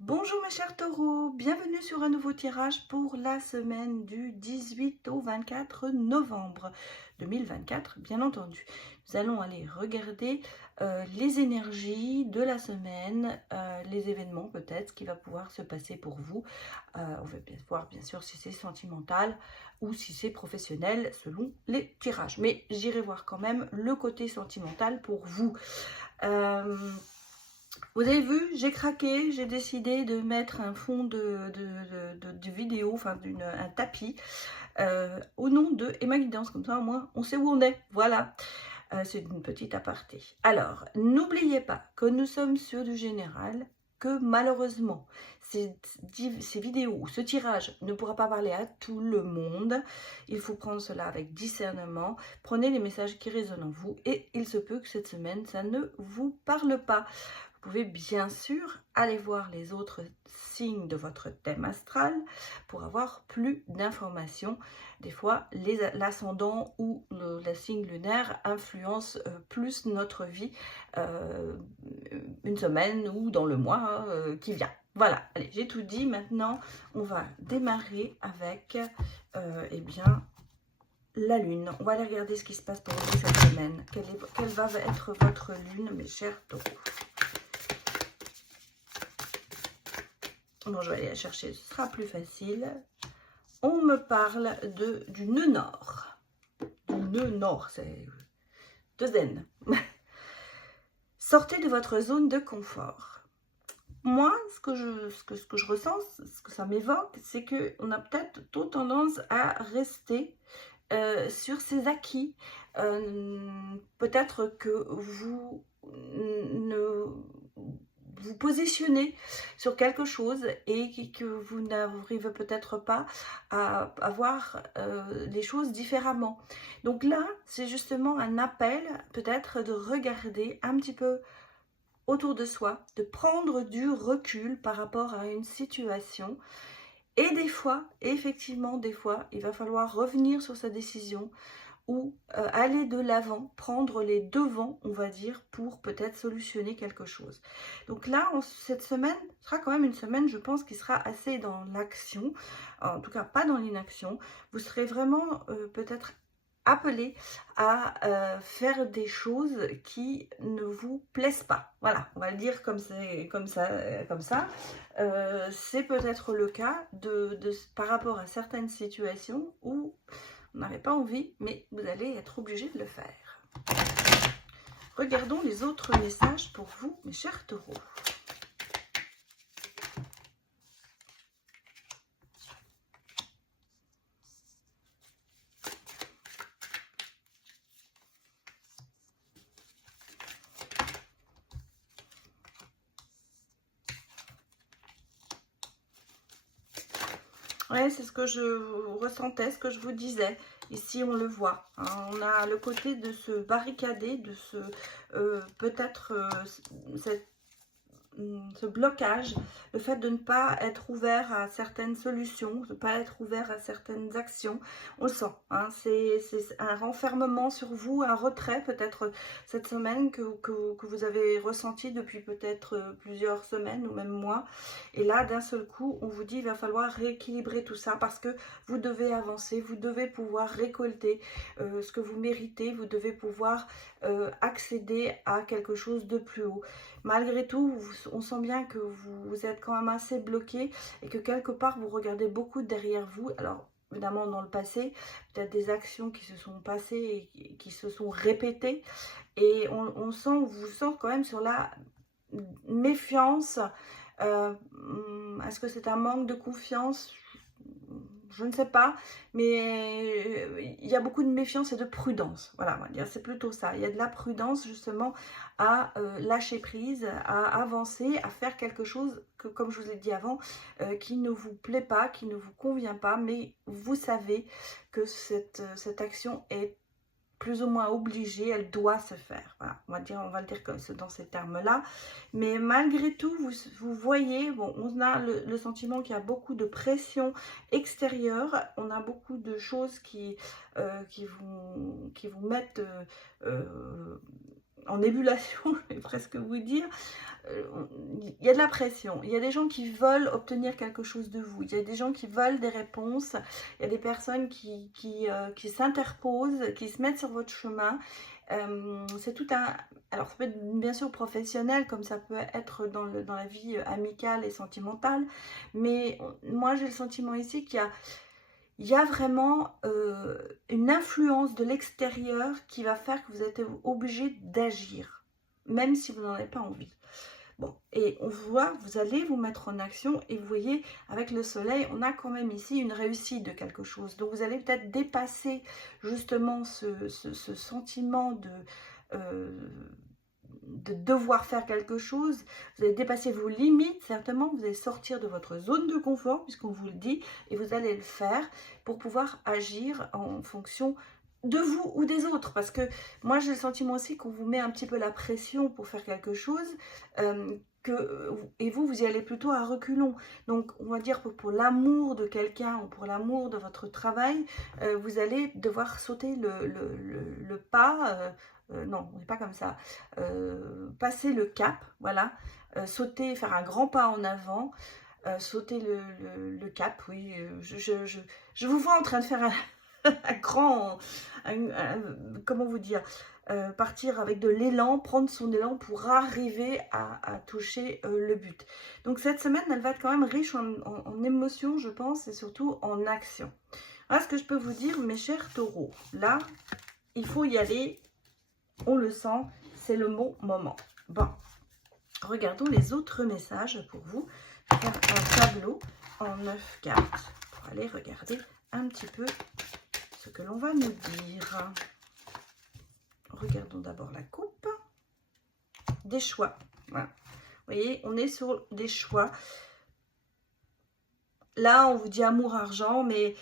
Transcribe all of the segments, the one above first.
Bonjour mes chers taureaux, bienvenue sur un nouveau tirage pour la semaine du 18 au 24 novembre 2024, bien entendu. Nous allons aller regarder les énergies de la semaine, les événements peut-être, ce qui va pouvoir se passer pour vous. On va bien voir bien sûr si c'est sentimental ou si c'est professionnel selon les tirages. Mais j'irai voir quand même le côté sentimental pour vous. Vous avez vu, j'ai craqué, j'ai décidé de mettre un fond de vidéo, enfin un tapis, au nom de Emma Guidance, comme ça au moins on sait où on est, voilà. C'est une petite aparté. Alors, n'oubliez pas que nous sommes sur du général, que malheureusement, ces vidéos ou ce tirage ne pourra pas parler à tout le monde. Il faut prendre cela avec discernement. Prenez les messages qui résonnent en vous et il se peut que cette semaine, ça ne vous parle pas. Vous pouvez bien sûr aller voir les autres signes de votre thème astral pour avoir plus d'informations. Des fois, l'ascendant ou le signe lunaire influence plus notre vie une semaine ou dans le mois qui vient. Voilà, allez, j'ai tout dit. Maintenant, on va démarrer avec eh bien, la lune. On va aller regarder ce qui se passe pour vous cette semaine. Quelle va être votre lune, mes chers taureaux? Bon, je vais aller la chercher, ce sera plus facile. On me parle du nœud nord. Du nœud nord, c'est de zen. Sortez de votre zone de confort. Moi, ce que je ressens, ce que ça m'évoque, c'est qu'on a peut-être trop tendance à rester sur ses acquis. Peut-être que vous ne vous positionnez sur quelque chose et que vous n'arrivez peut-être pas à voir les choses différemment. Donc là, c'est justement un appel peut-être de regarder un petit peu autour de soi, de prendre du recul par rapport à une situation. Et des fois, effectivement, des fois, il va falloir revenir sur sa décision ou aller de l'avant, prendre les devants, on va dire, pour peut-être solutionner quelque chose. Donc là, cette semaine sera quand même une semaine, je pense, qui sera assez dans l'action, en tout cas pas dans l'inaction. Vous serez vraiment peut-être appelé à faire des choses qui ne vous plaisent pas. Voilà, on va le dire comme ça. C'est peut-être le cas par rapport à certaines situations où vous n'avez pas envie, mais vous allez être obligé de le faire. Regardons les autres messages pour vous, mes chers taureaux. Ouais, c'est ce que je ressentais, ce que je vous disais. Ici, on le voit. Hein, on a le côté de se barricader, de se peut-être ce blocage, le fait de ne pas être ouvert à certaines solutions, de ne pas être ouvert à certaines actions, on le sent. Hein, c'est un renfermement sur vous, un retrait peut-être cette semaine que vous avez ressenti depuis peut-être plusieurs semaines ou même mois. Et là, d'un seul coup, on vous dit il va falloir rééquilibrer tout ça parce que vous devez avancer, vous devez pouvoir récolter ce que vous méritez, vous devez pouvoir accéder à quelque chose de plus haut. Malgré tout, on sent bien que vous êtes quand même assez bloqué et que quelque part, vous regardez beaucoup derrière vous. Alors, évidemment, dans le passé, peut-être des actions qui se sont passées et qui se sont répétées. Et on vous sent quand même sur la méfiance. Est-ce que c'est un manque de confiance? Je ne sais pas, mais il y a beaucoup de méfiance et de prudence. Voilà, on va dire, c'est plutôt ça. Il y a de la prudence justement à lâcher prise, à avancer, à faire quelque chose que, comme je vous ai dit avant, qui ne vous plaît pas, qui ne vous convient pas, mais vous savez que cette action est plus ou moins obligée, elle doit se faire. Voilà, on va le dire comme dans ces termes-là. Mais malgré tout, vous voyez, bon, on a le sentiment qu'il y a beaucoup de pression extérieure, on a beaucoup de choses qui vous mettent en ébullition, je vais presque vous dire. Il y a de la pression, il y a des gens qui veulent obtenir quelque chose de vous, il y a des gens qui veulent des réponses, il y a des personnes qui s'interposent, qui se mettent sur votre chemin. C'est tout un... Alors ça peut être bien sûr professionnel, comme ça peut être dans la vie amicale et sentimentale, mais moi j'ai le sentiment ici il y a vraiment une influence de l'extérieur qui va faire que vous êtes obligé d'agir, même si vous n'en avez pas envie. Bon, et on voit, vous allez vous mettre en action et vous voyez, avec le soleil, on a quand même ici une réussite de quelque chose. Donc vous allez peut-être dépasser justement ce sentiment de devoir faire quelque chose. Vous allez dépasser vos limites, certainement. Vous allez sortir de votre zone de confort, puisqu'on vous le dit, et vous allez le faire pour pouvoir agir en fonction de vous ou des autres, parce que moi j'ai le sentiment aussi qu'on vous met un petit peu la pression pour faire quelque chose, et vous y allez plutôt à reculons. Donc on va dire que pour l'amour de quelqu'un ou pour l'amour de votre travail, vous allez devoir sauter le pas, non, on n'est pas comme ça, passer le cap, voilà, sauter, faire un grand pas en avant, sauter le cap, oui, je vous vois en train de faire un grand, comment vous dire, partir avec de l'élan, prendre son élan pour arriver à toucher le but. Donc cette semaine, elle va être quand même riche en émotions, je pense, et surtout en action. Voilà ce que je peux vous dire, mes chers taureaux. Là, il faut y aller, on le sent, c'est le bon moment. Bon, regardons les autres messages pour vous. Je vais faire un tableau en 9 cartes pour aller regarder un petit peu ce que l'on va nous dire. Regardons d'abord la coupe. Des choix. Voilà. Vous voyez, on est sur des choix. Là, on vous dit amour, argent, mais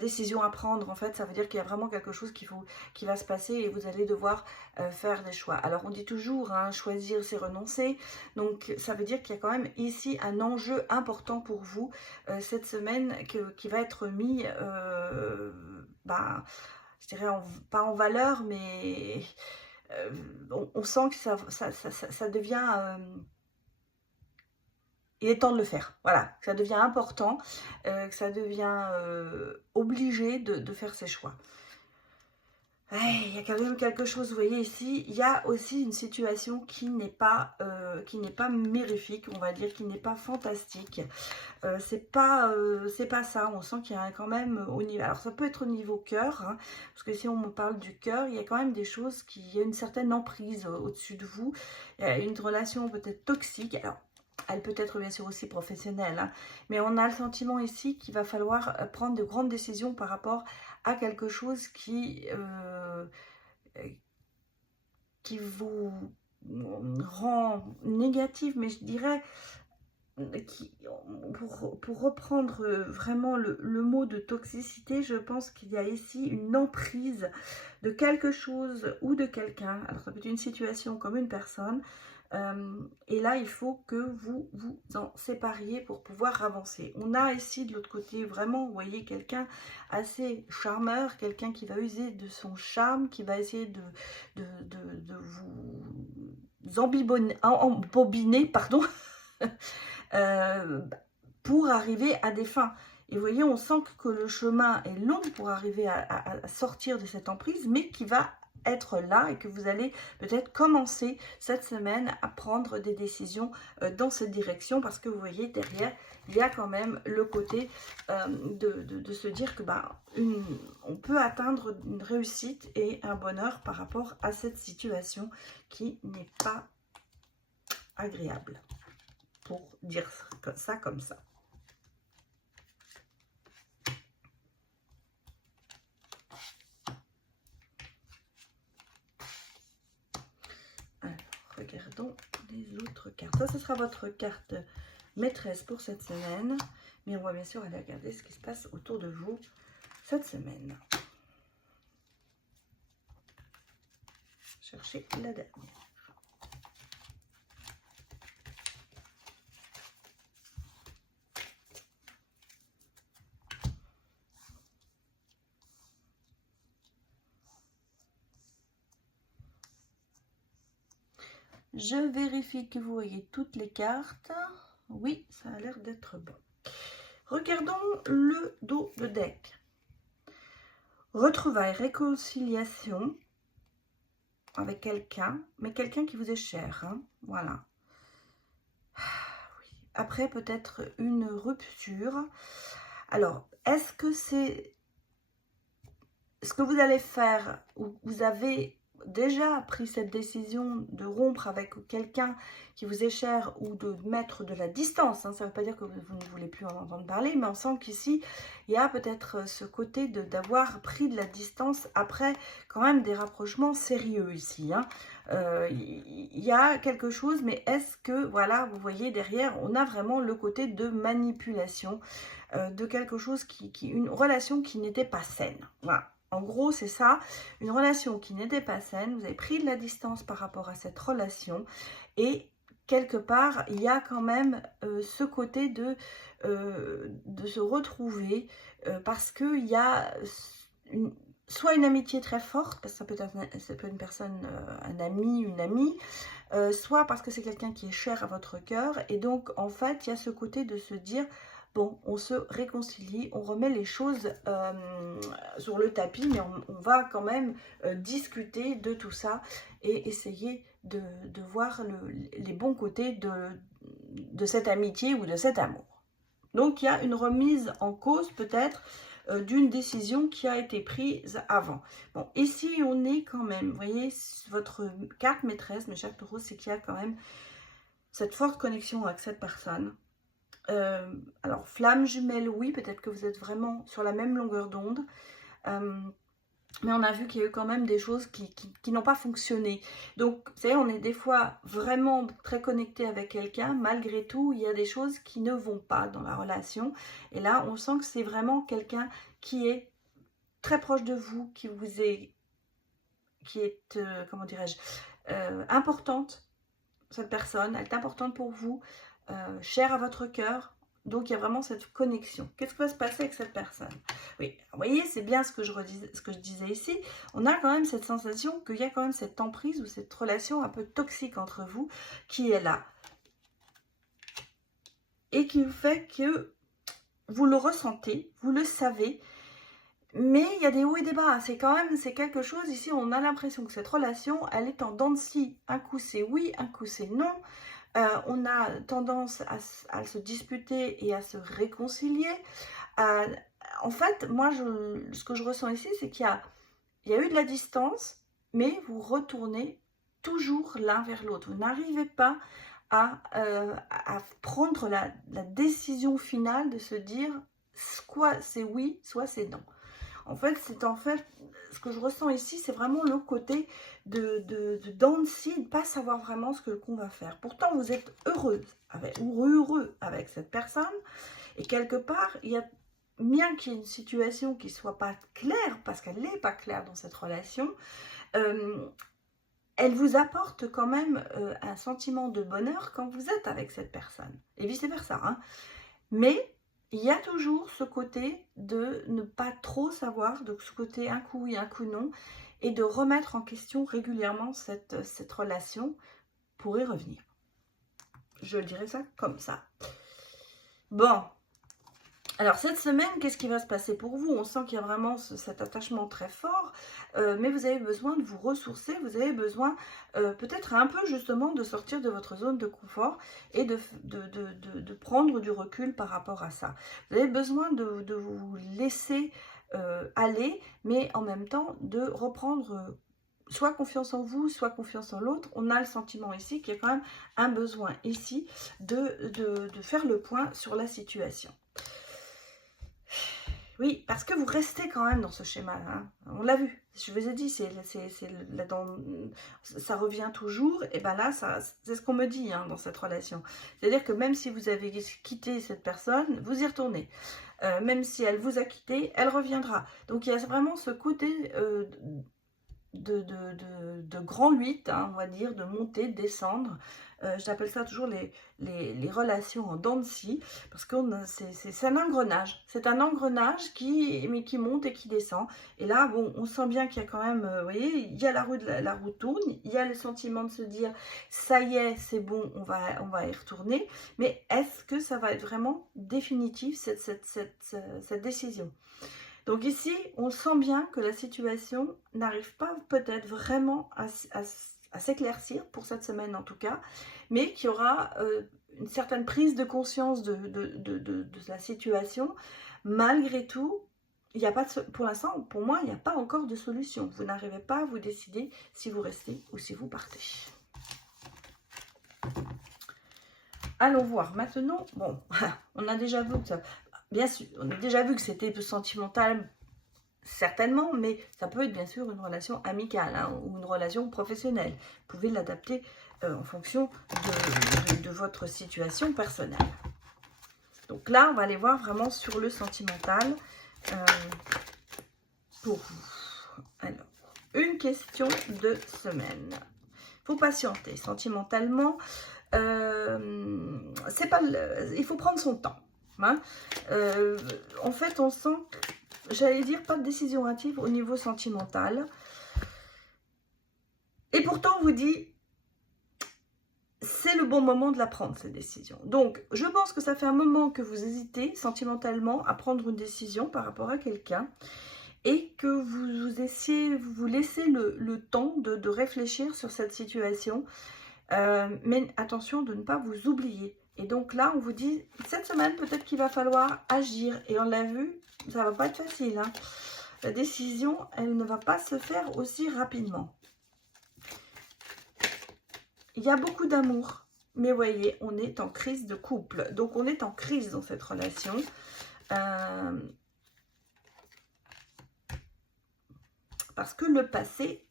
décision à prendre. En fait, ça veut dire qu'il y a vraiment quelque chose qui va se passer et vous allez devoir faire des choix. Alors, on dit toujours, hein, choisir, c'est renoncer. Donc, ça veut dire qu'il y a quand même ici un enjeu important pour vous cette semaine qui va être mis, je dirais, pas en valeur, mais on sent que ça devient... il est temps de le faire, voilà, que ça devient important, que ça devient obligé de faire ses choix. Il y a quand même quelque chose, vous voyez ici, il y a aussi une situation qui n'est pas mirifique, on va dire, qui n'est pas fantastique. C'est pas ça, on sent qu'il y a quand même au niveau, alors ça peut être au niveau cœur, hein, parce que si on me parle du cœur, il y a quand même des choses il y a une certaine emprise au-dessus de vous, il y a une relation peut-être toxique, alors elle peut être bien sûr aussi professionnelle, hein, mais on a le sentiment ici qu'il va falloir prendre de grandes décisions par rapport à quelque chose qui vous rend négatif, mais je dirais, pour reprendre vraiment le mot de toxicité, je pense qu'il y a ici une emprise de quelque chose ou de quelqu'un. Alors ça peut être une situation comme une personne. Et là, il faut que vous vous en sépariez pour pouvoir avancer. On a ici de l'autre côté vraiment, vous voyez, quelqu'un assez charmeur, quelqu'un qui va user de son charme, qui va essayer de vous embobiner, pardon, pour arriver à des fins. Et vous voyez, on sent que le chemin est long pour arriver à sortir de cette emprise, mais qui va être là et que vous allez peut-être commencer cette semaine à prendre des décisions dans cette direction, parce que vous voyez derrière il y a quand même le côté de se dire que on peut atteindre une réussite et un bonheur par rapport à cette situation qui n'est pas agréable, pour dire ça comme ça. Regardons les autres cartes. Ça, ce sera votre carte maîtresse pour cette semaine. Mais on va bien sûr aller regarder ce qui se passe autour de vous cette semaine. Cherchez la dernière. Je vérifie que vous voyez toutes les cartes. Oui, ça a l'air d'être bon. Regardons le dos de deck. Retrouvailles, réconciliation avec quelqu'un, mais quelqu'un qui vous est cher. Hein, voilà. Oui. Après, peut-être une rupture. Alors, est-ce que c'est ce que vous allez faire, ou vous avez déjà pris cette décision de rompre avec quelqu'un qui vous est cher ou de mettre de la distance, hein, ça ne veut pas dire que vous ne voulez plus en entendre parler, mais on sent qu'ici, il y a peut-être ce côté d'avoir pris de la distance après quand même des rapprochements sérieux ici. Hein. Il y a quelque chose, mais est-ce que, voilà, vous voyez derrière, on a vraiment le côté de manipulation, de quelque chose une relation qui n'était pas saine. Voilà. En gros, c'est ça, une relation qui n'était pas saine, vous avez pris de la distance par rapport à cette relation et quelque part, il y a quand même ce côté de se retrouver parce qu'il y a soit une amitié très forte, parce que ça peut être une personne, un ami, une amie, soit parce que c'est quelqu'un qui est cher à votre cœur et donc en fait, il y a ce côté de se dire... Bon, on se réconcilie, on remet les choses sur le tapis, mais on va quand même discuter de tout ça et essayer de voir les bons côtés de cette amitié ou de cet amour. Donc, il y a une remise en cause peut-être d'une décision qui a été prise avant. Bon, ici, on est quand même, vous voyez, votre carte maîtresse, mes chers taureaux, c'est qu'il y a quand même cette forte connexion avec cette personne. Alors, flamme jumelle, oui, peut-être que vous êtes vraiment sur la même longueur d'onde. Mais on a vu qu'il y a eu quand même des choses qui n'ont pas fonctionné. Donc, vous savez, on est des fois vraiment très connecté avec quelqu'un. Malgré tout, il y a des choses qui ne vont pas dans la relation. Et là, on sent que c'est vraiment quelqu'un qui est très proche de vous, qui est, comment dirais-je, importante. Cette personne, elle est importante pour vous. Cher à votre cœur, donc il y a vraiment cette connexion. Qu'est-ce qui va se passer avec cette personne? Oui, vous voyez, c'est bien ce que je disais ici. On a quand même cette sensation qu'il y a quand même cette emprise ou cette relation un peu toxique entre vous qui est là. Et qui fait que vous le ressentez, vous le savez, mais il y a des hauts et des bas. C'est quelque chose, ici, on a l'impression que cette relation, elle est en dents de scie. Un coup c'est oui, un coup c'est non. On a tendance à se disputer et à se réconcilier. En fait, moi, ce que je ressens ici, c'est qu'il y a eu de la distance, mais vous retournez toujours l'un vers l'autre. Vous n'arrivez pas à prendre la décision finale de se dire soit c'est oui, soit c'est non. En fait, ce que je ressens ici, c'est vraiment le côté de dents de scie, de ne pas savoir vraiment ce qu'on va faire. Pourtant, vous êtes heureuse ou heureux avec cette personne. Et quelque part, il y a bien qu'il y ait une situation qui ne soit pas claire, parce qu'elle n'est pas claire dans cette relation, elle vous apporte quand même un sentiment de bonheur quand vous êtes avec cette personne. Et vice-versa. Hein. Mais... il y a toujours ce côté de ne pas trop savoir, donc ce côté un coup oui, un coup non, et de remettre en question régulièrement cette relation pour y revenir. Je dirais ça comme ça. Bon, alors cette semaine, qu'est-ce qui va se passer pour vous? On sent qu'il y a vraiment cet attachement très fort, mais vous avez besoin de vous ressourcer, vous avez besoin peut-être un peu justement de sortir de votre zone de confort et de prendre du recul par rapport à ça. Vous avez besoin de vous laisser aller, mais en même temps de reprendre soit confiance en vous, soit confiance en l'autre. On a le sentiment ici qu'il y a quand même un besoin ici de faire le point sur la situation. Oui, parce que vous restez quand même dans ce schéma. Hein. On l'a vu, je vous ai dit, ça revient toujours. Et bien là, c'est ce qu'on me dit hein, dans cette relation. C'est-à-dire que même si vous avez quitté cette personne, vous y retournez. Même si elle vous a quitté, elle reviendra. Donc il y a vraiment ce côté de grand 8, hein, on va dire, de monter, de descendre. J'appelle ça toujours les relations en dents de scie, parce que c'est un engrenage. C'est un engrenage qui monte et qui descend. Et là, bon, on sent bien qu'il y a quand même, vous voyez, il y a la roue tourne, il y a le sentiment de se dire, ça y est, c'est bon, on va y retourner. Mais est-ce que ça va être vraiment définitif, cette décision? Donc ici, on sent bien que la situation n'arrive pas peut-être vraiment à s'éclaircir, pour cette semaine en tout cas, mais qu'il y aura une certaine prise de conscience de la situation. Malgré tout, il n'y a pas pour l'instant, pour moi, il n'y a pas encore de solution. Vous n'arrivez pas à vous décider si vous restez ou si vous partez. Allons voir maintenant. Bon, on a déjà vu que ça... Bien sûr, on a déjà vu que c'était sentimental, certainement, mais ça peut être bien sûr une relation amicale, hein, ou une relation professionnelle. Vous pouvez l'adapter en fonction de votre situation personnelle. Donc là, on va aller voir vraiment sur le sentimental pour vous. Alors, une question de semaine. Il faut patienter. Sentimentalement, c'est pas, il faut prendre son temps. Hein. En fait, on sent, j'allais dire, pas de décision hâtive au niveau sentimental. Et pourtant, on vous dit, c'est le bon moment de la prendre, cette décision. Donc, je pense que ça fait un moment que vous hésitez sentimentalement à prendre une décision par rapport à quelqu'un et que vous laissez le temps de réfléchir sur cette situation. Mais attention de ne pas vous oublier. Et donc là, on vous dit, cette semaine, peut-être qu'il va falloir agir. Et on l'a vu, ça va pas être facile. Hein. La décision, elle ne va pas se faire aussi rapidement. Il y a beaucoup d'amour. Mais voyez, on est en crise de couple. Donc, on est en crise dans cette relation. Parce que le passé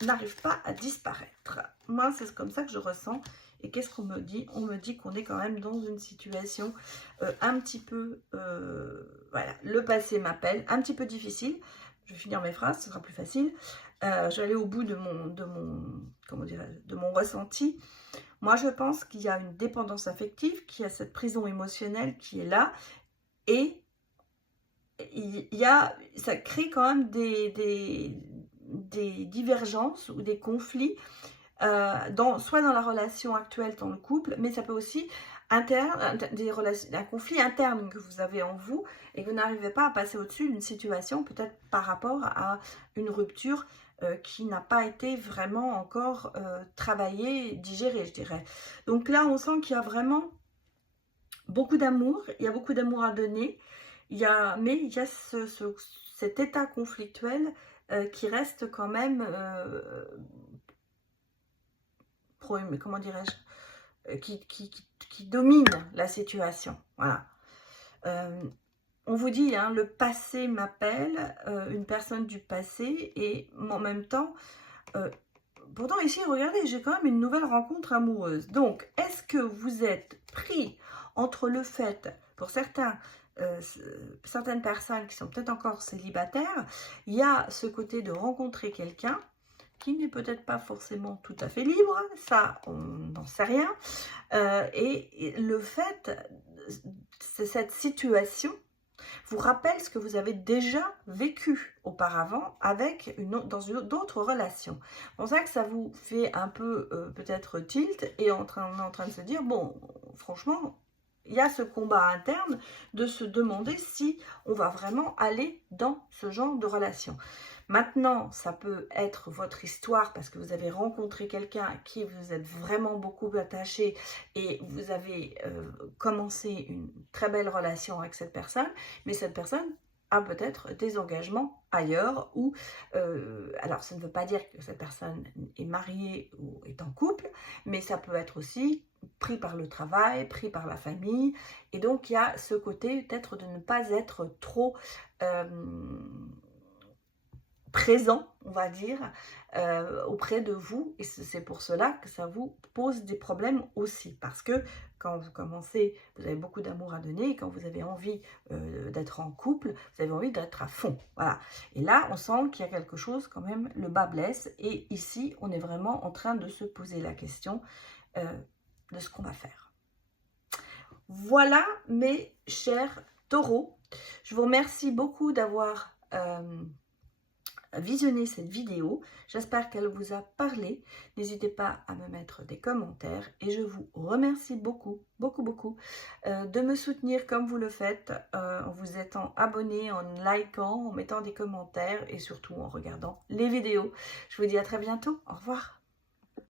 n'arrive pas à disparaître. Moi, c'est comme ça que je ressens. Et qu'est-ce qu'on me dit? On me dit qu'on est quand même dans une situation un petit peu... voilà, le passé m'appelle, un petit peu difficile. Je vais finir mes phrases, ce sera plus facile. Je vais aller au bout de mon ressenti. Moi, je pense qu'il y a une dépendance affective, qu'il y a cette prison émotionnelle qui est là. Et ça crée quand même des divergences ou des conflits, soit dans la relation actuelle, dans le couple, mais ça peut aussi un conflit interne que vous avez en vous et que vous n'arrivez pas à passer au-dessus d'une situation, peut-être par rapport à une rupture qui n'a pas été vraiment encore travaillée, digérée, je dirais. Donc là, on sent qu'il y a vraiment beaucoup d'amour, il y a beaucoup d'amour à donner, mais il y a cet état conflictuel qui reste quand même, comment dirais-je, qui domine la situation. Voilà. On vous dit, hein, le passé m'appelle, une personne du passé, et en même temps, pourtant ici, regardez, j'ai quand même une nouvelle rencontre amoureuse. Donc, est-ce que vous êtes pris entre le fait, pour certaines personnes qui sont peut-être encore célibataires, il y a ce côté de rencontrer quelqu'un qui n'est peut-être pas forcément tout à fait libre, ça on n'en sait rien, et le fait, cette situation vous rappelle ce que vous avez déjà vécu auparavant avec dans d'autres relations. C'est pour ça que ça vous fait un peu peut-être tilt, et on est en train de se dire, bon, franchement, il y a ce combat interne de se demander si on va vraiment aller dans ce genre de relation. Maintenant, ça peut être votre histoire parce que vous avez rencontré quelqu'un à qui vous êtes vraiment beaucoup attaché et vous avez commencé une très belle relation avec cette personne, mais cette personne a peut-être des engagements ailleurs ou, alors ça ne veut pas dire que cette personne est mariée ou est en couple, mais ça peut être aussi pris par le travail, pris par la famille, et donc il y a ce côté peut-être de ne pas être trop présent, on va dire, auprès de vous, et c'est pour cela que ça vous pose des problèmes aussi, parce que quand vous commencez, vous avez beaucoup d'amour à donner, et quand vous avez envie d'être en couple, vous avez envie d'être à fond, voilà. Et là, on sent qu'il y a quelque chose, quand même, le bas blesse, et ici, on est vraiment en train de se poser la question, de ce qu'on va faire. Voilà mes chers taureaux, je vous remercie beaucoup d'avoir visionné cette vidéo. J'espère qu'elle vous a parlé. N'hésitez pas à me mettre des commentaires et je vous remercie beaucoup, beaucoup de me soutenir comme vous le faites, en vous étant abonné, en likant, en mettant des commentaires et surtout en regardant les vidéos. Je vous dis à très bientôt. Au revoir.